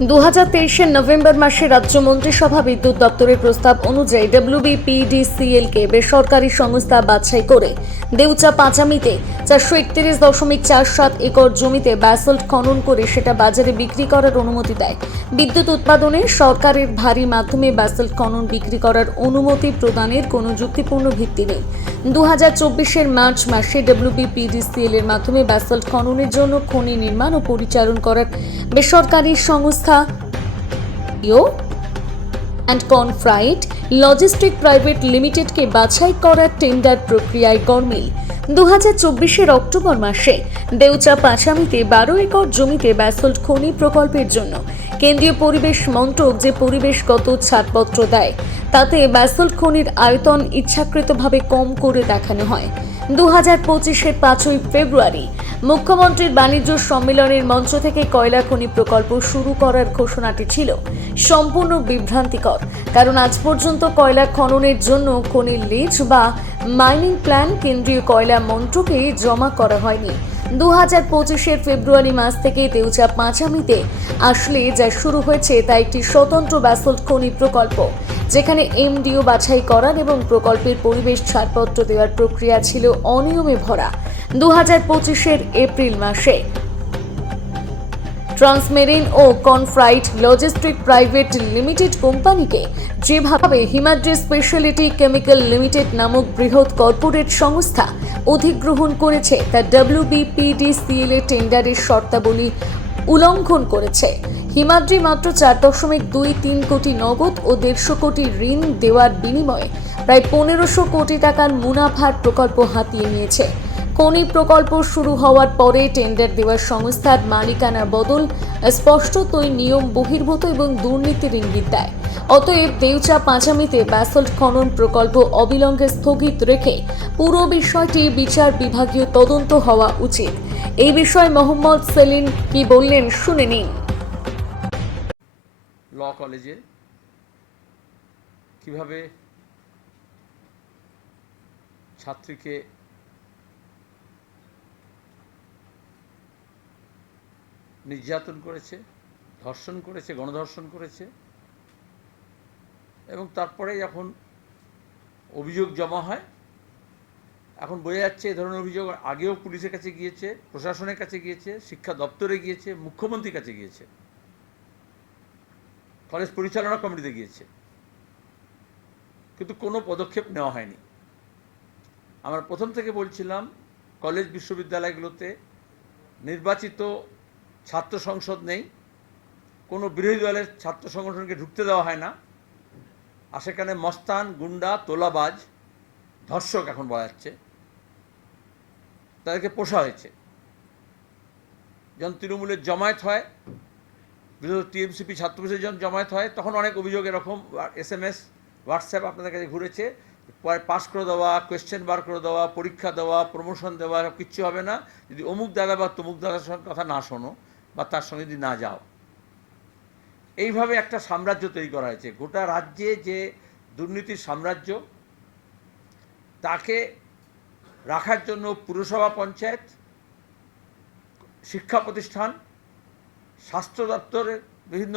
দু হাজার নভেম্বর মাসে রাজ্য মন্ত্রিসভা বিদ্যুৎ দপ্তরের প্রস্তাব অনুযায়ী ডব্লিউবিপিডিসিএল কে বেসরকারি সংস্থা বাছাই করে দেউচা পাঁচামিতে চারশো একত্রিশ দশমিক চার সাত একর জমিতে ব্যাসল্ট খনন করে সেটা বাজারে বিক্রি করার অনুমতি দেয়। বিদ্যুৎ উৎপাদনে সরকারের ভারী মাধ্যমে ব্যাসল্ট খনন বিক্রি করার অনুমতি প্রদানের কোনো যুক্তিপূর্ণ ভিত্তি নেই। দু হাজার চব্বিশের মার্চ মাসে ডব্লিউবিপিডিসিএল এর মাধ্যমে ব্যাসল্ট খননের জন্য খনি নির্মাণ ও পরিচালন করার বেসরকারি সংস্থা ইও অ্যান্ড কনফ্রাইট লজিস্টিক প্রাইভেট লিমিটেডকে বাছাই করার টেন্ডার প্রক্রিয়ায় গরমিল দু হাজার চব্বিশের অক্টোবর মাসে দেউচা পাঁচামিতে বারো একর জমিতে ব্যাসল্ট খনি প্রকল্পের জন্য। কেন্দ্রীয় পরিবেশ মন্ত্রক যে পরিবেশগত ছাড়পত্র দেয়, তাতে ব্যাসল্ট খনির আয়তন ইচ্ছাকৃতভাবে কম করে দেখানো হয়। দু হাজার পঁচিশের পাঁচই ফেব্রুয়ারি মুখ্যমন্ত্রীর বাণিজ্য সম্মেলনের মঞ্চ থেকে কয়লা খনি প্রকল্প শুরু করার ঘোষণাটি ছিল সম্পূর্ণ বিভ্রান্তিকর, কারণ আজ পর্যন্ত কয়লা খননের জন্য খনির লিজ বা মাইনিং প্ল্যান কেন্দ্রীয় কয়লা মন্ত্রকে জমা করা হয়নি। দু হাজার পঁচিশের ফেব্রুয়ারি মাস থেকে দেউচা পাঁচামিতে আসলে যা শুরু হয়েছে তা একটি স্বতন্ত্র ব্যাসল্ট খনি প্রকল্প, যেখানে এমডিও বাছাই করার এবং প্রকল্পের পরিবেশ ছাড়পত্র দেওয়ার প্রক্রিয়া ছিল অনিয়মে ভরা। দু হাজার পঁচিশের এপ্রিল মাসে ট্রান্সমেরিন ও কনফ্রাইট লজিস্টিক প্রাইভেট লিমিটেড কোম্পানিকে যেভাবে হিমাদ্রি স্পেশালিটি কেমিক্যাল লিমিটেড নামক বৃহৎ কর্পোরেট সংস্থা অধিগ্রহণ করেছে, তা ডব্লিউবিপিডিসিএল এর টেন্ডারের শর্তাবলী উল্লঙ্ঘন করেছে। হিমাদ্রি মাত্র চার দশমিক দুই তিন কোটি নগদ ও দেড়শো কোটি ঋণ দেওয়ার বিনিময়ে প্রায় পনেরোশো কোটি টাকার মুনাফার প্রকল্প হাতিয়ে নিয়েছে। খনি প্রকল্প শুরু হওয়ার পরে টেন্ডার দেওয়ার সংস্থার মালিকানা বদল স্পষ্টতই নিয়ম বহির্ভূত এবং দুর্নীতির ইঙ্গিত দেয়। অতএব দেউচা পাঁচামিতে ব্যাসল্ট খনন প্রকল্প অবিলম্বে স্থগিত রেখে পুরো বিষয়টি বিচার বিভাগীয় তদন্ত হওয়া উচিত। এই বিষয়ে মোহাম্মদ সেলিম কি বললেন শুনে নিন। ল কলেজে কীভাবে ছাত্রীকে নির্যাতন করেছে, ধর্ষণ করেছে, গণধর্ষণ করেছে। এবং তারপরে যখন অভিযোগ জমা হয়, এখন বোঝা যাচ্ছে এ ধরনের অভিযোগ আগেও পুলিশের কাছে গিয়েছে, প্রশাসনের কাছে গিয়েছে, শিক্ষা দপ্তরে গিয়েছে, মুখ্যমন্ত্রীর কাছে গিয়েছে। কলেজ পরিচালনা কমিটিতে গিয়েছে। কিন্তু কোনো পদক্ষেপ নেওয়া হয়নি। আমরা প্রথম থেকে বলছিলাম, কলেজ বিশ্ববিদ্যালয়গুলোতে নির্বাচিত ছাত্র সংসদ নেই, কোনো বিরোধী দলের ছাত্র সংগঠনকে ঢুকতে দেওয়া হয় না। আর সেখানে মস্তান, গুন্ডা, তোলাবাজ, ধর্ষক এখন বলা যাচ্ছে, তাদেরকে পোষা হয়েছে। যখন তৃণমূলের জমায়েত হয় বিশেষত টিএমসিপি ছাত্র পরিষদের যখন জমায়েত হয়, তখন অনেক অভিযোগ এরকম এস এম এস হোয়াটসঅ্যাপ আপনাদের কাছে ঘুরেছে পাস করে দেওয়া, কোয়েশ্চেন বার করে দেওয়া, পরীক্ষা দেওয়া, প্রমোশন দেওয়া সব কিচ্ছু হবে না। যদি অমুক দাদা বা তমুক দাদার সঙ্গে কথা না শোনো বা তার সঙ্গে যদি না যাও। এইভাবে একটা সাম্রাজ্য তৈরি করা হয়েছে। গোটা রাজ্যে যে দুর্নীতির সাম্রাজ্য, তাকে রাখার জন্য পুরসভা পঞ্চায়েত, শিক্ষা প্রতিষ্ঠান, স্বাস্থ্য দপ্তরের বিভিন্ন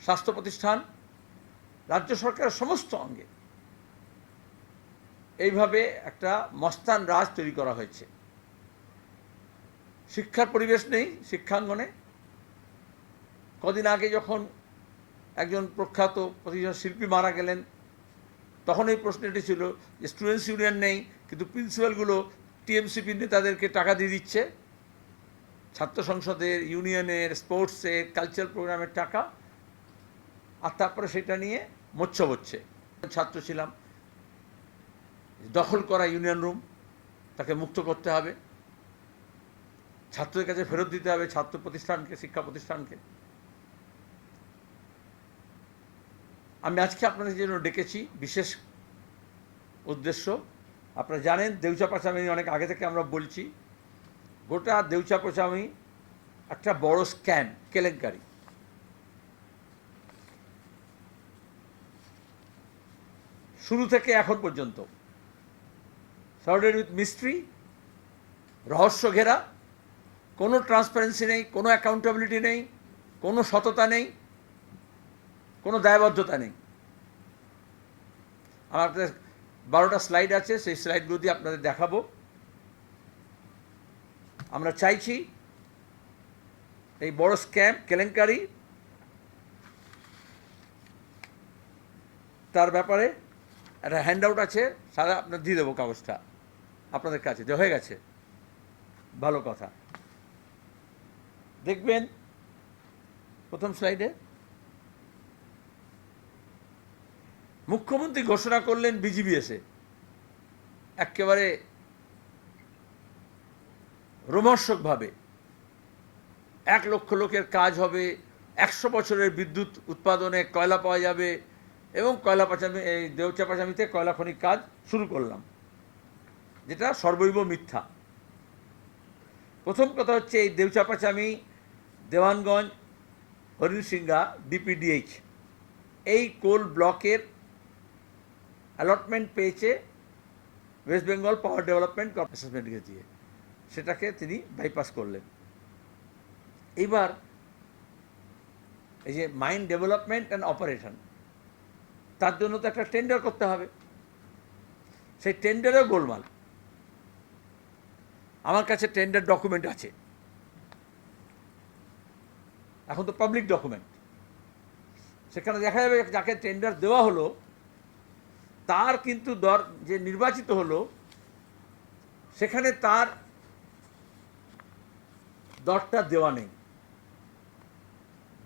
স্বাস্থ্য প্রতিষ্ঠান, রাজ্য সরকারের সমস্ত অঙ্গে এইভাবে একটা মস্তান রাজ তৈরি করা হয়েছে। শিক্ষার পরিবেশ নেই, শিক্ষাঙ্গনে। কদিন আগে যখন একজন প্রখ্যাত প্রতিষ্ঠান শিল্পী মারা গেলেন, তখন এই প্রশ্নটি ছিল যে স্টুডেন্টস ইউনিয়ন নেই, কিন্তু প্রিন্সিপালগুলো টিএমসিপি নেতাদেরকে টাকা দিয়ে দিচ্ছে। ছাত্র সংসদের ইউনিয়নের স্পোর্টসের কালচারাল প্রোগ্রামের টাকা, আর তারপরে সেটা নিয়ে মোচ্ছব হচ্ছে। ছাত্র ছিলাম। দখল করা ইউনিয়ন রুম তাকে মুক্ত করতে হবে। ছাত্রদের কাছে ফেরত দিতে হবে ছাত্র প্রতিষ্ঠানকে, শিক্ষা প্রতিষ্ঠানকে। আমি আজকে আপনাদের জন্য ডেকেছি বিশেষ উদ্দেশ্য। আপনারা জানেন দেউচা পাচামি অনেক আগে থেকে আমরা বলছি, গোটা দেউচা পাচামি একটা বড় স্ক্যাম, কেলেঙ্কারি। শুরু থেকে এখন পর্যন্ত। সার্ডেড উইথ মিস্ট্রি রহস্য ঘেরা কোনো ট্রান্সপারেন্সি নেই, কোনো অ্যাকাউন্টেবিলিটি নেই, কোনো সততা নেই, কোনো দায়বদ্ধতা নেই। আমার বারোটা স্লাইড আছে, সেই স্লাইডগুলো দিয়ে আপনাদের দেখাবো। আমরা চাইছি এই বড় স্ক্যাম কেলেঙ্কারি তার ব্যাপারে একটা হ্যান্ড আউট আছে, সারা আপনার দিয়ে দেবো কাগজটা। আপনাদের কাছে, যে হয়ে গেছে। ভালো কথা। দেখবেন প্রথম স্লাইডে। মুখ্যমন্ত্রী ঘোষণা করলেন বিজিবিএসে একেবারে রোমর্ষকভাবে এক লক্ষ লোকের কাজ হবে, একশো বছরের বিদ্যুৎ উৎপাদনে কয়লা পাওয়া যাবে এবং কয়লা পাচামি, এই দেউচা পাচামিতে কয়লা খনির কাজ শুরু করলাম। যেটা সর্বৈব মিথ্যা। প্রথম কথা হচ্ছে এই দেউচা পাচামি দেওয়ানগঞ্জ, হরিণসিংহা ডিপিডিএইচ এই কোল ব্লকের অ্যালটমেন্ট পেয়েছে ওয়েস্ট বেঙ্গল পাওয়ার ডেভেলপমেন্ট অ্যাসেসমেন্টকে দিয়ে। সেটাকে তিনি বাইপাস করলেন। এইবার এই যে মাইন্ড ডেভেলপমেন্ট অ্যান্ড অপারেশন তার জন্য তো একটা টেন্ডার করতে হবে। সেই টেন্ডারেও গোলমাল। আমার কাছে টেন্ডার ডকুমেন্ট আছে। এখন তো পাবলিক ডকুমেন্ট সেখানে দেখা যাবে যাকে টেন্ডার দেওয়া হলো, তার কিন্তু দর যে নির্বাচিত হলো, সেখানে তার দরটা দেওয়া নেই।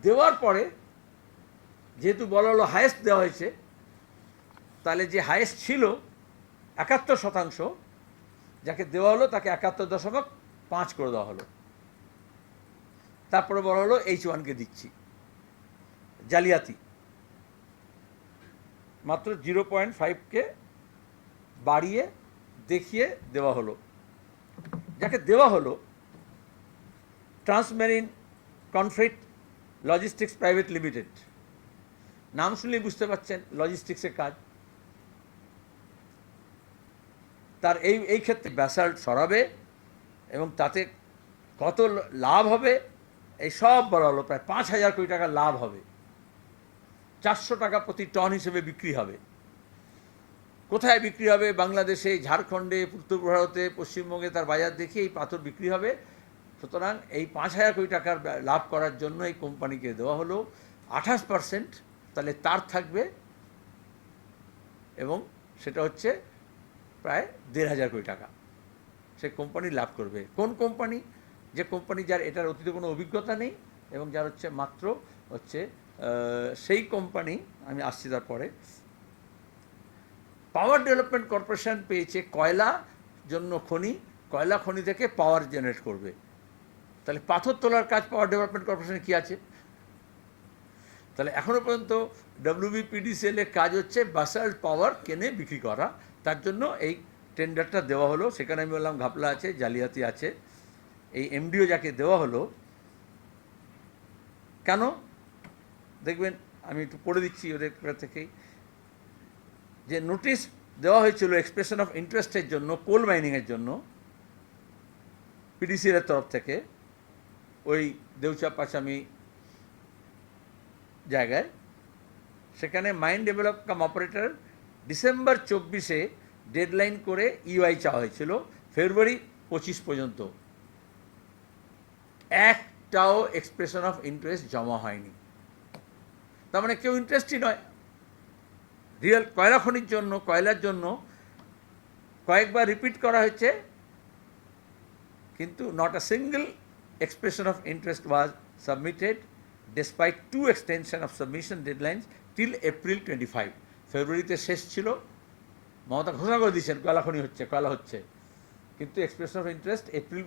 দেওয়ার পরে যেহেতু বলা হলো হায়েস্ট দেওয়া হয়েছে, তাহলে যে হায়েস্ট ছিল একাত্তর শতাংশ, যাকে দেওয়া হলো তাকে একাত্তর দশমিক পাঁচ করে দেওয়া হলো। তারপরে বলা হলো এইচ ওয়ানকে দিচ্ছি। জালিয়াতি। মাত্র জিরো পয়েন্ট ফাইভকে বাড়িয়ে, দেখিয়ে দেওয়া হলো। যাকে দেওয়া হলো Transmarine conflict logistics private limited নাম শুনলেই বুঝতে পারছেন লজিস্টিক্সের কাজ। তার এই এই ক্ষেত্রে ব্যাসাল্ট সরাবে এবং তাতে কত লাভ হবে এই সব বলা হলো প্রায় পাঁচ হাজার কোটি টাকা লাভ হবে। চারশো টাকা প্রতি টন হিসেবে বিক্রি হবে। কোথায় বিক্রি হবে? বাংলাদেশে, ঝাড়খণ্ডে, উত্তর ভারতে, পশ্চিমবঙ্গে তার বাজার দেখে এই পাথর বিক্রি হবে। সুতরাং এই পাঁচ হাজার কোটি টাকার লাভ করার জন্য এই কোম্পানিকে দেওয়া হলো আঠাশ পার্সেন্ট। তাহলে তার থাকবে এবং সেটা হচ্ছে প্রায় দেড় হাজার কোটি টাকা। সে কোম্পানি লাভ করবে। কোন কোম্পানি? যে কোম্পানি যার এটার অতীতে কোনো অভিজ্ঞতা নেই এবং যার হচ্ছে মাত্র হচ্ছে সেই কোম্পানি আমি আসছি তারপরে পাওয়ার ডেভেলপমেন্ট কর্পোরেশন পেয়েছে কয়লা জন্য খনি, কয়লা খনি থেকে পাওয়ার জেনারেট করবে। তাহলে পাথর তোলার কাজ পাওয়ার ডেভেলপমেন্ট কর্পোরেশনে কী আছে? তাহলে এখনও পর্যন্ত ডব্লিউবিপিডিসিএল এর কাজ হচ্ছে বাসাল্ট পাওয়ার কেনে বিক্রি করা, তার জন্য এই টেন্ডারটা দেওয়া হলো। সেখানে আমি বললাম, ঘাপলা আছে, জালিয়াতি আছে। এই এমডিও যাকে দেওয়া হলো, কেন? দেখবেন, আমি একটু পড়ে দিচ্ছি ওদের থেকেই। যে নোটিশ দেওয়া হয়েছিল এক্সপ্রেশন অফ ইন্টারেস্টের জন্য কোল মাইনিংয়ের জন্য পিডিসির তরফ থেকে, ওই দেউচা পাচামি জায়গায়। সেখানে mind develop cum operator December চব্বিশে ডেডলাইন করে ইউআই চাওয়া হয়েছিল ফেব্রুয়ারি পঁচিশ পর্যন্ত। একটাও এক্সপ্রেশন অফ ইন্টারেস্ট জমা হয়নি। তার মানে কেউ ইন্টারেস্টই নয়। রিয়েল কয়লা খনির জন্য, কয়লার জন্য কয়েকবার রিপিট করা হয়েছে, কিন্তু not a single expression of interest was submitted despite two extension of submission deadlines till April 25 ফেব্রুয়ারিতে শেষ ছিল। মমতা ঘোষণা করে দিয়েছেন, কয়লা খনি হচ্ছে, কয়লা হচ্ছে। কিন্তু এক্সপ্রেশন অফ ইন্টারেস্ট এপ্রিল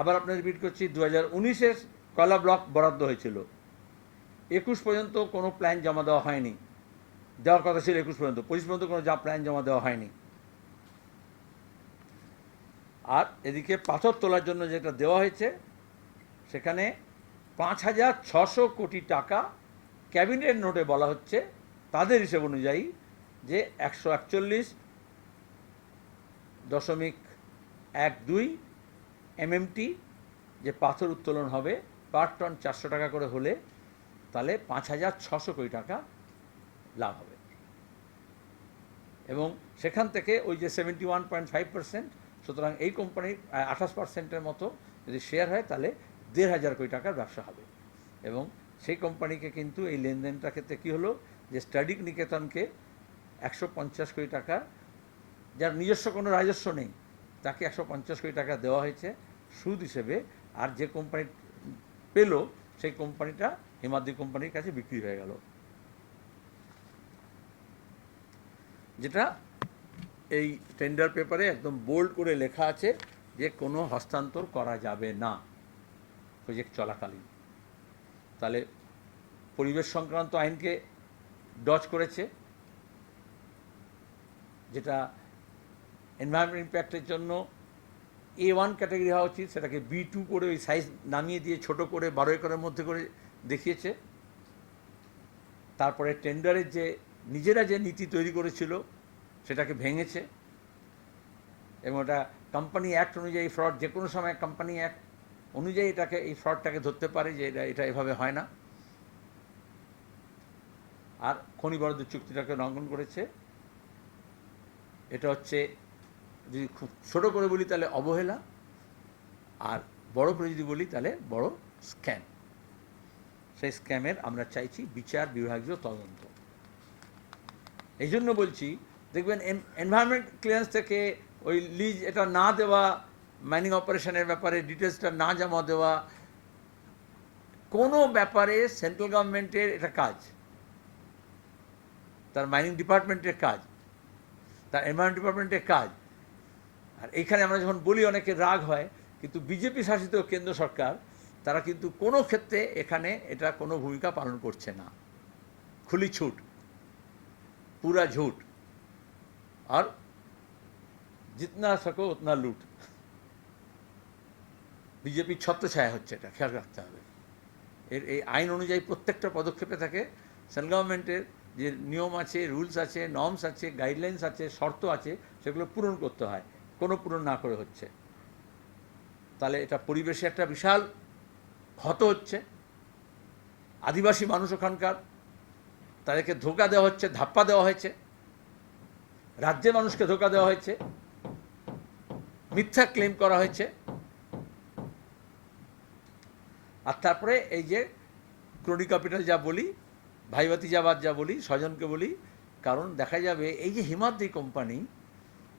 আবার আপনার রিপিট করছি দু হাজার উনিশের কয়লা ব্লক বরাদ্দ হয়েছিল। একুশ পর্যন্ত কোনো প্ল্যান জমা দেওয়া হয়নি। দেওয়ার কথা ছিল একুশ পর্যন্ত। পঁচিশ পর্যন্ত কোনো যা প্ল্যান জমা দেওয়া হয়নি। আর এদিকে পাথর তোলার জন্য যেটা দেওয়া হয়েছে, সেখানে পাঁচ হাজার ছশো কোটি টাকা ক্যাবিনেট নোটে বলা হচ্ছে, তাদের হিসেব অনুযায়ী যে একশো একচল্লিশ দশমিক এক দুই এমএমটি যে পাথর উত্তোলন হবে, পার টন চারশো টাকা করে হলে তাহলে পাঁচ হাজার ছশো কোটি টাকা লাভ হবে। এবং সেখান থেকে ওই যে seventy one point five percent সুতরাং এই কোম্পানির আঠাশ পার্সেন্টের মতো যদি শেয়ার হয়, তাহলে দেড় হাজার কোটি টাকার ব্যবসা হবে। এবং সেই কোম্পানিকে কিন্তু এই লেনদেনটা ক্ষেত্রে কী হলো? যে স্টাডিক নিকেতনকে একশো পঞ্চাশ কোটি টাকা, যার নিজস্ব কোনো রাজস্ব নেই, তাকে একশো পঞ্চাশ কোটি টাকা দেওয়া হয়েছে। সুদ হিসেবে আর যে কোম্পানি পেল, সেই কোম্পানিটা হিমাদ্রি কোম্পানির কাছে বিক্রি হয়ে গেল। যেটা এই টেন্ডার পেপারে একদম বোল্ড করে লেখা আছে যে কোনো হস্তান্তর করা যাবে না প্রজেক্ট চলাকালীন। তাহলে পরিবেশ সংক্রান্ত আইনকে ডচ করেছে, যেটা এনভায়রনমেন্ট ইম্প্যাক্টের জন্য এ ওয়ান ক্যাটাগরি হওয়া উচিত, সেটাকে বি টু করে ওই সাইজ নামিয়ে দিয়ে ছোট করে বারো একরের মধ্যে করে দেখিয়েছে। তারপরে টেন্ডারের যে নিজেরা যে নীতি তৈরি করেছিল, সেটাকে ভেঙেছে। এবং ওটা কোম্পানি অ্যাক্ট অনুযায়ী ফ্রড যে কোনো সময় কোম্পানি অ্যাক্ট অনুযায়ী এটাকে, এই ফ্রডটাকে ধরতে পারে যে এটা এটা এভাবে হয় না। আর খনি বরাদ্দ চুক্তিটাকে লঙ্ঘন করেছে। এটা হচ্ছে যদি খুব ছোটো করে বলি তাহলে অবহেলা, আর বড় করে যদি বলি তাহলে বড় স্ক্যাম। সেই স্ক্যামের আমরা চাইছি বিচার বিভাগীয় তদন্ত। এই জন্য বলছি, দেখবেন এনভায়রনমেন্ট ক্লিয়ারেন্স থেকে ওই লিজ এটা না দেওয়া মাইনিং অপারেশনের ব্যাপারে ডিটেলসটা না জমা দেওয়া, কোনো ব্যাপারে সেন্ট্রাল গভর্নমেন্টের এটা কাজ। তার মাইনিং ডিপার্টমেন্টের কাজ। তার এনভায়রনমেন্ট ডিপার্টমেন্টের কাজ। আর এখানে আমরা যখন বলি অনেকে রাগ হয়, কিন্তু বিজেপি শাসিত কেন্দ্র সরকার, তারা কিন্তু কোনো ক্ষেত্রে এখানে এটা কোনো ভূমিকা পালন করছে না। খুলি ছুট, পুরা ঝুট। আর জিতনা সকো ওতনা লুট। বিজেপি ছত্রছায়া হচ্ছে এটা, খেয়াল রাখতে হবে। এর এই আইন অনুযায়ী প্রত্যেকটা পদক্ষেপে থাকে। সেন্ট্রাল গভর্নমেন্টের যে নিয়ম আছে, রুলস আছে, নর্মস আছে, গাইডলাইন্স আছে, শর্ত আছে, সেগুলো পূরণ করতে হয়। কোনো পূরণ না করে হচ্ছে। তাহলে এটা পরিবেশে একটা বিশাল ক্ষত হচ্ছে। আদিবাসী মানুষ ওখানকার, তাদেরকে ধোকা দেওয়া হচ্ছে, ধাপ্পা দেওয়া হয়েছে। রাজ্যের মানুষকে ধোকা দেওয়া হয়েছে। মিথ্যা ক্লেম করা হয়েছে। আর তারপরে এই যে ক্রোডি ক্যাপিটাল যা বলি ভাইবাতিজাবাদ যা বলি, স্বজনকে বলি, কারণ দেখা যাবে এই যে হিমাদ্রি কোম্পানি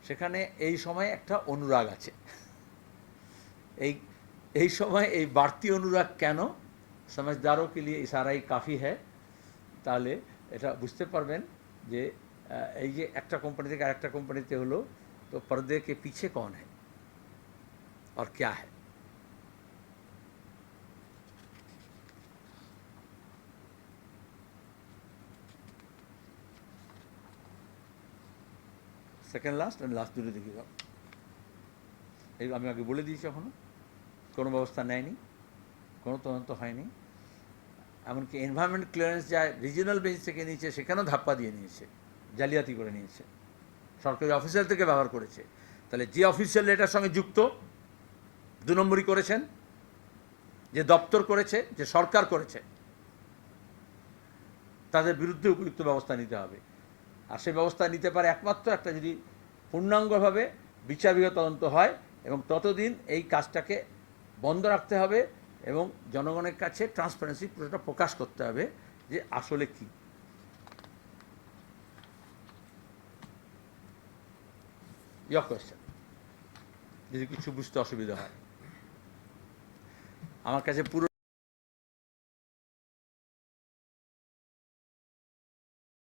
সেখানে এই সময় একটা অনুরাগ আছে এই এই সময় এই বাড়তি অনুরাগ কেন সমঝদারও কে লিয়ে ইশারাই কাফি হ্যায় তাহলে এটা বুঝতে পারবেন যে আহ, এই যে একটা কোম্পানি থেকে আরেকটা কোম্পানিতে হলো তো पर्दे के पीछे कौन है और क्या है সেকেন্ড লাস্ট অ্যান্ড লাস্ট দুটো দেখি দাও এই আমি আগে বলে দিয়েছি এখনও। কোনো ব্যবস্থা নেয়নি, কোনো তদন্ত হয়নি। এমনকি এনভায়রনমেন্ট ক্লিয়ারেন্স যা রিজিনাল বেঞ্চ থেকে নিয়েছে, সেখানেও ধাপ্পা দিয়ে নিয়েছে, জালিয়াতি করে নিয়েছে। সরকারি অফিসিয়াল থেকে ব্যবহার করেছে। তাহলে যে অফিসিয়াল এটার সঙ্গে যুক্ত, দু নম্বরই করেছেন, যে দপ্তর করেছে, যে সরকার করেছে, তাদের বিরুদ্ধে উপযুক্ত ব্যবস্থা নিতে হবে। আর সেই ব্যবস্থা নিতে পারে একমাত্র একটা যদি পূর্ণাঙ্গভাবে বিচার তদন্ত হয় এবং ততদিন এই কাজটাকে বন্ধ রাখতে হবে এবং জনগণের কাছে ট্রান্সপারেন্সি পুরোটা প্রকাশ করতে হবে যে আসলে কি। ইয়র কোয়েশ্চেন যদি কিছু বুঝতে অসুবিধা হয়। আমার কাছে পুরো